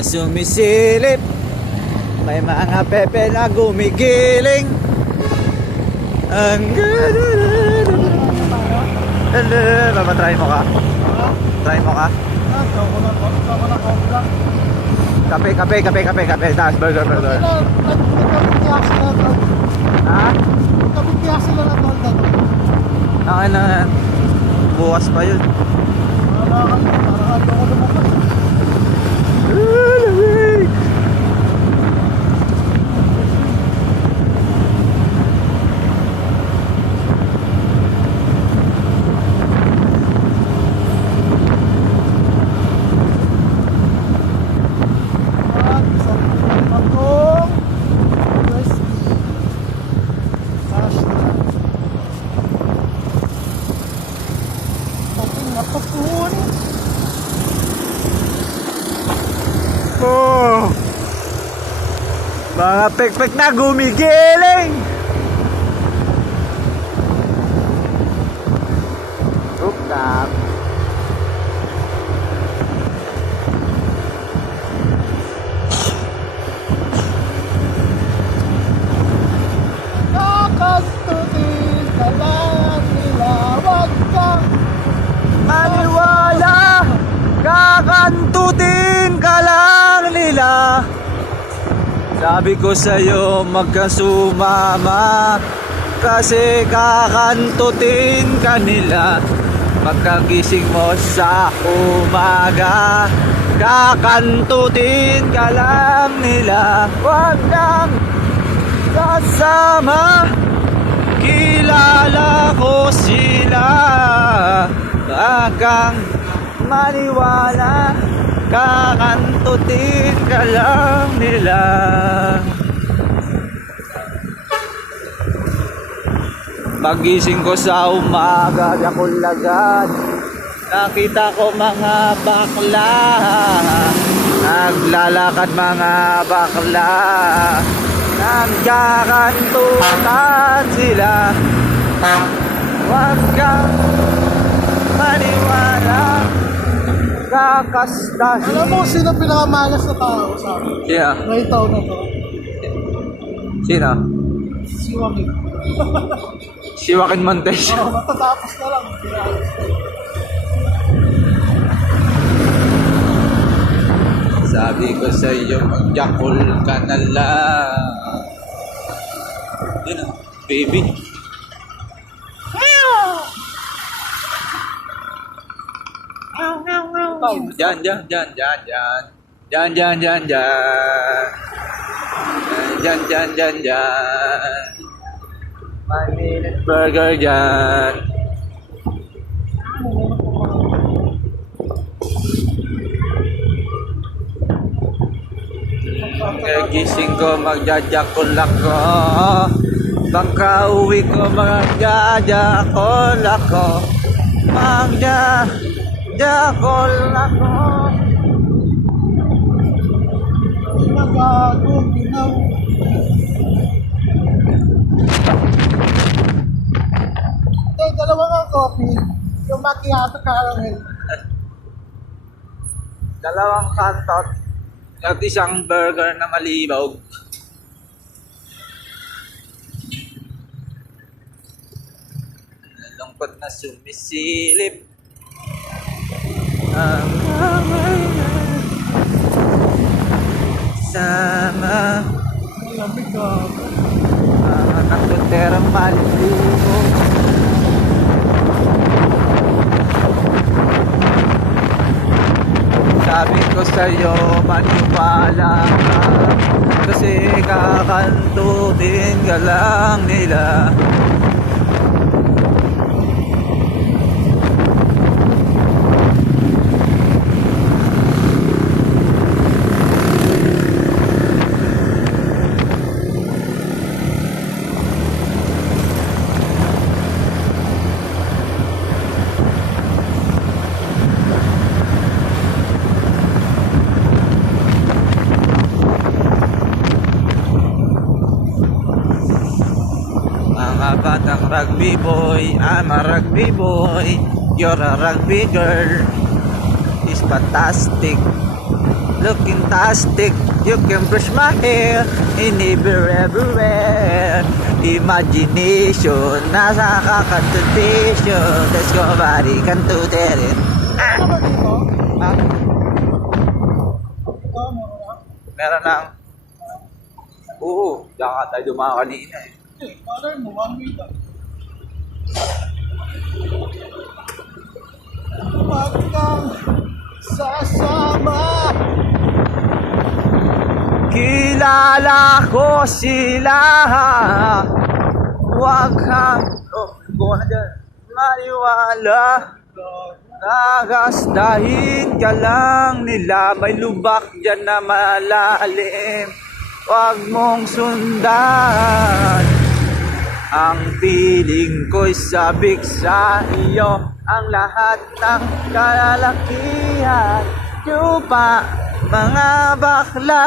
na sumisilip, may mga pepe na gumigiling. Ang try mo ka? Try mo ka? Kape. Tapos burger. Ha? Akin na yan. Bukas pa yun. Oh, mga pek-pek na gumigiling. Uptap. Kakantutin ka lang nila, wag kang Maniwala, kakantutin ka lang nila. Sabi ko sa'yo magkasumama, kasi kakantutin ka nila. Pagkagising mo sa umaga, kakantutin ka lang nila. Huwag kang kasama, kilala ko sila. Huwag kang maniwala, kakantutin ka lang nila. Pagising ko sa umaga, yakulagan, nakita ko mga bakla, naglalakad mga bakla, nagkakantutan sila. Huwag kang maniwala, kakastahin. Alam mo sino pinakamalas na tao sa akin? Sino? Ngayong taon na to. Sino? Si Joaquin. Si Joaquin Montes. Matatapos na lang. Sabi ko sa iyo, magjakol ka na lang. Yun o, baby. Diyan. My minute burger dyan. Gising ko, magjajakol ako. Baka uwi ko, magjajakol ako. Magjajakol ako. Magagong ginaw. Dalawang ang coffee. Yung macchiato caramel. Dalawang kantot at isang burger na malibog. Lungkot na sumisilip ang kamay na sama Malamig ka. mga katuterang malibog. Sabi ko sa'yo, maniwala ka, kasi kakantutin ka lang nila. Batang rugby boy, I'm a rugby boy, you're a rugby girl, it's fantastic. looking tastic. You can brush my hair in everywhere. Imagination, nasa kakantudation. Let's go, body, can do that. Ano ba dito? Ah, Ito, meron na. meron ng... Oo, diyan ka tayo dumaan kanina eh. Eh, color mo, one way lang. Huwag kang sasama. Kilala ko sila. Huwag kang... Oh, buka na dyan. Maniwala. Nagastahin ka lang nila. May lubak dyan na malalim. Huwag mong sundan. Ang piling ko'y sabik sa iyo. Ang lahat ng kalalakihan. Chupa, mga bakla.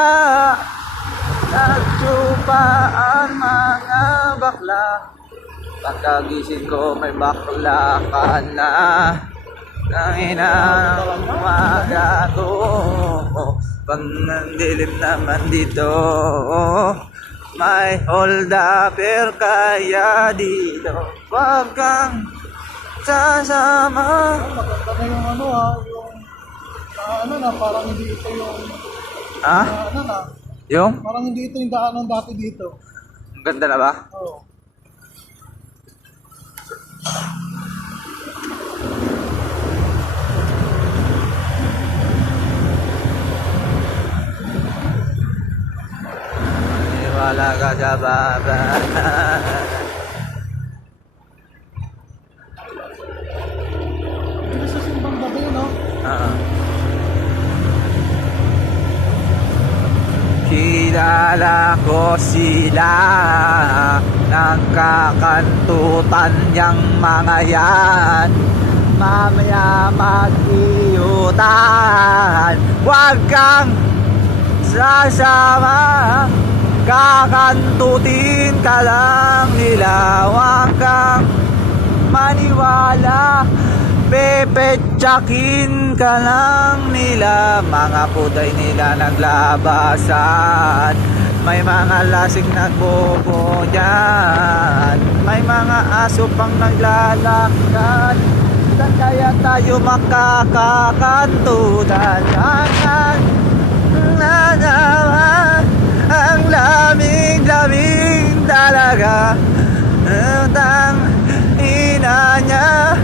Nagchupa ang mga bakla. Pagkagising ko may bakla ka na. Tangina ng umaga ko. Pag nandilim naman dito, may hold upper kaya dito. Huwag kang sasama. Maganda na yung ano ha, yung ano na, parang hindi ito yung Ha? ano na, Yung? parang hindi ito yung daanan dati dito. Ang ganda na ba? Oo. Wala ka sa baba. Hindi sa simbang gabi, no? Kilala ko sila. Nagkakantutan niyang mga yan. Mamaya mag-iutan. Huwag kang sasama. Kakantutin ka lang nila. Huwag kang maniwala. Pepetsakin ka lang nila. Mga puday nila naglabasan. May mga lasing nagbobo dyan. May mga aso pang naglalakad. Saan kaya tayo makakakantutan? Ang lamig-lamig talaga. Ang ina niya,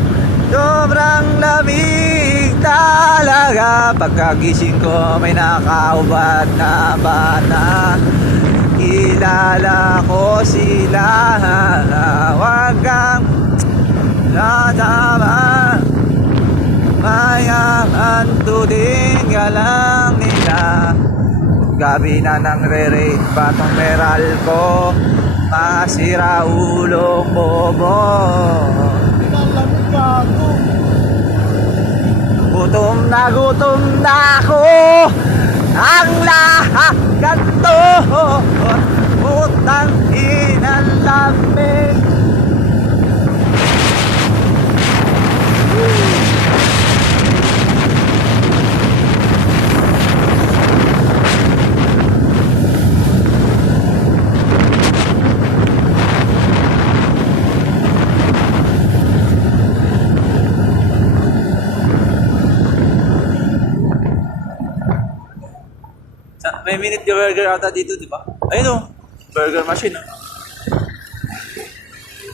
sobrang lamig talaga. Pagkagising ko may nakaubad na bata. Kilala ko sila. Huwag kang sasama. Mayaman tudin ka lang nila. Gabi na nang re-rate pa tong meral ko. Masira ulong bobo. Pinalamig ka ako. Gutom na ako. Ang lahat ganto. Utang inang lamig. May minute the burger ata dito, di ba? Ayun o, burger machine.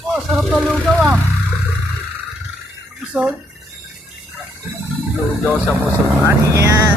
Oh, sarap na lugaw ah. Gusto? Lugaw sa muso. Ano yan?